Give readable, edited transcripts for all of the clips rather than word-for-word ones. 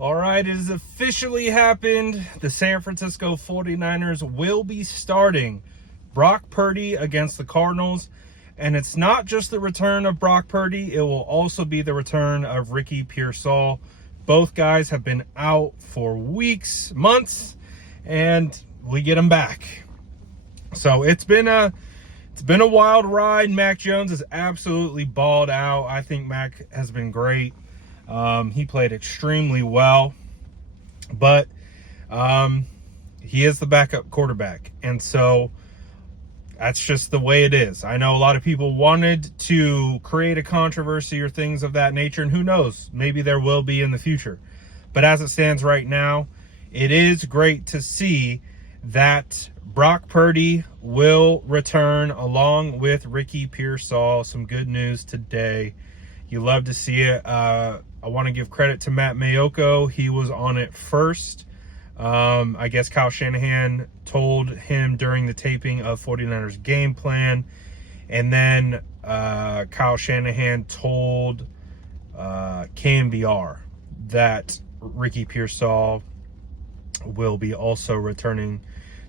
All right, it has officially happened. The San Francisco 49ers will be starting Brock Purdy against the Cardinals. And it's not just the return of Brock Purdy, it will also be the return of Ricky Pearsall. Both guys have been out for weeks, months, and we get them back. So it's been a wild ride. Mac Jones has absolutely balled out. I think Mac has been great. He played extremely well, but he is the backup quarterback. And so that's just the way it is. I know a lot of people wanted to create a controversy or things of that nature, and who knows, maybe there will be in the future. But as it stands right now, it is great to see that Brock Purdy will return along with Ricky Pearsall. Some good news today. You love to see it. I want to give credit to Matt Mayoko. He was on it first. I guess Kyle Shanahan told him during the taping of 49ers game plan. And then Kyle Shanahan told KNBR that Ricky Pearsall will be also returning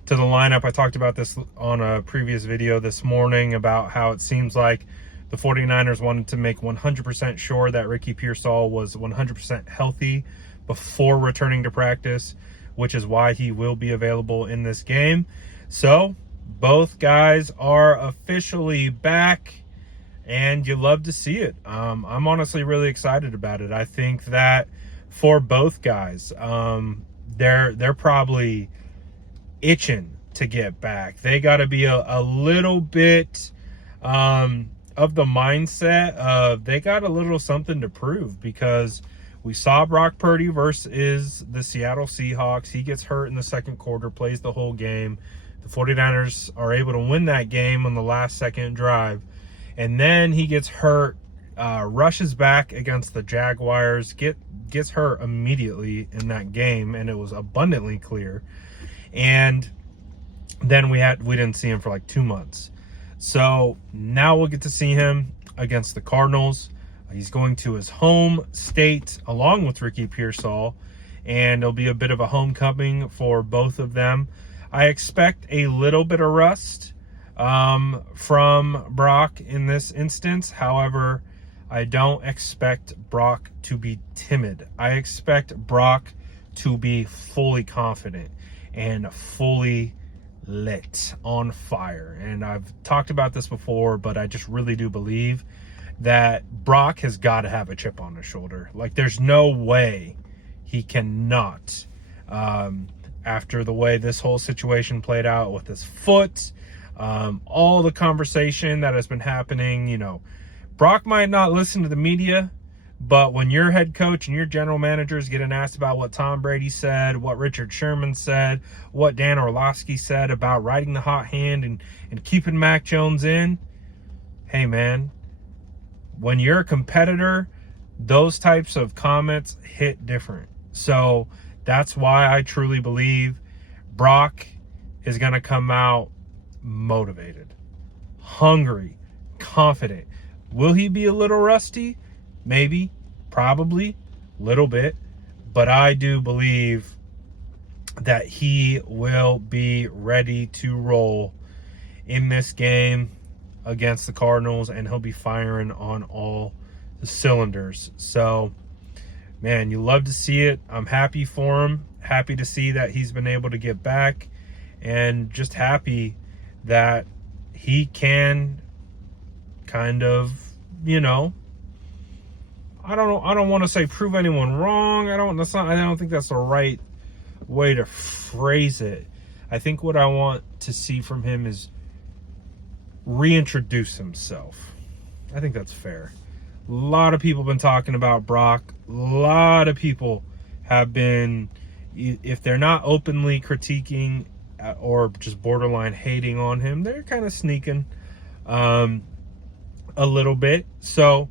to the lineup. I talked about this on a previous video this morning about how it seems like the 49ers wanted to make 100% sure that Ricky Pearsall was 100% healthy before returning to practice, which is why he will be available in this game. So both guys are officially back, and you love to see it. I'm honestly really excited about it. I think that for both guys, they're probably itching to get back. They got to be a little bit of the mindset of they got a little something to prove, because we saw Brock Purdy versus the Seattle Seahawks. He gets hurt in the second quarter, plays the whole game. The 49ers are able to win that game on the last second drive. And then he gets hurt, rushes back against the Jaguars, gets hurt immediately in that game, and it was abundantly clear. And then we didn't see him for like 2 months. So now we'll get to see him against the Cardinals. He's going to his home state along with Ricky Pearsall, and it'll be a bit of a homecoming for both of them. I expect a little bit of rust from Brock in this instance. However, I don't expect Brock to be timid. I expect Brock to be fully confident and fully lit, on fire. And I've talked about this before, but I just really do believe that Brock has got to have a chip on his shoulder. Like, there's no way he cannot, after the way this whole situation played out with his foot, all the conversation that has been happening. Brock might not listen to the media, but when your head coach and your general manager is getting asked about what Tom Brady said, what Richard Sherman said, what Dan Orlovsky said about riding the hot hand and keeping Mac Jones in, hey, man, when you're a competitor, those types of comments hit different. So that's why I truly believe Brock is going to come out motivated, hungry, confident. Will he be a little rusty? Maybe, probably, a little bit. But I do believe that he will be ready to roll in this game against the Cardinals, and he'll be firing on all the cylinders. So, man, you love to see it. I'm happy for him. Happy to see that he's been able to get back, and just happy that he can kind of, I don't want to say prove anyone wrong. I don't think that's the right way to phrase it. I think what I want to see from him is reintroduce himself. I think that's fair. A lot of people have been talking about Brock. A lot of people have been, if they're not openly critiquing or just borderline hating on him, they're kind of sneaking a little bit. So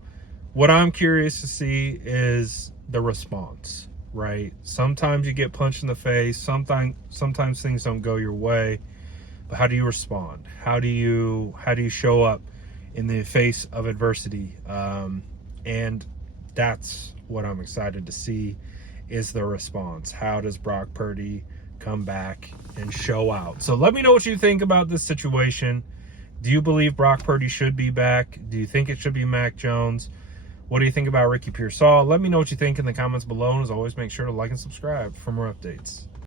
what I'm curious to see is the response, right? Sometimes you get punched in the face. Sometimes things don't go your way. But how do you respond? How do you show up in the face of adversity? And that's what I'm excited to see. is the response. How does Brock Purdy come back and show out? So let me know what you think about this situation. Do you believe Brock Purdy should be back? Do you think it should be Mac Jones? What do you think about Ricky Pearsall? Let me know what you think in the comments below. And as always, make sure to like and subscribe for more updates.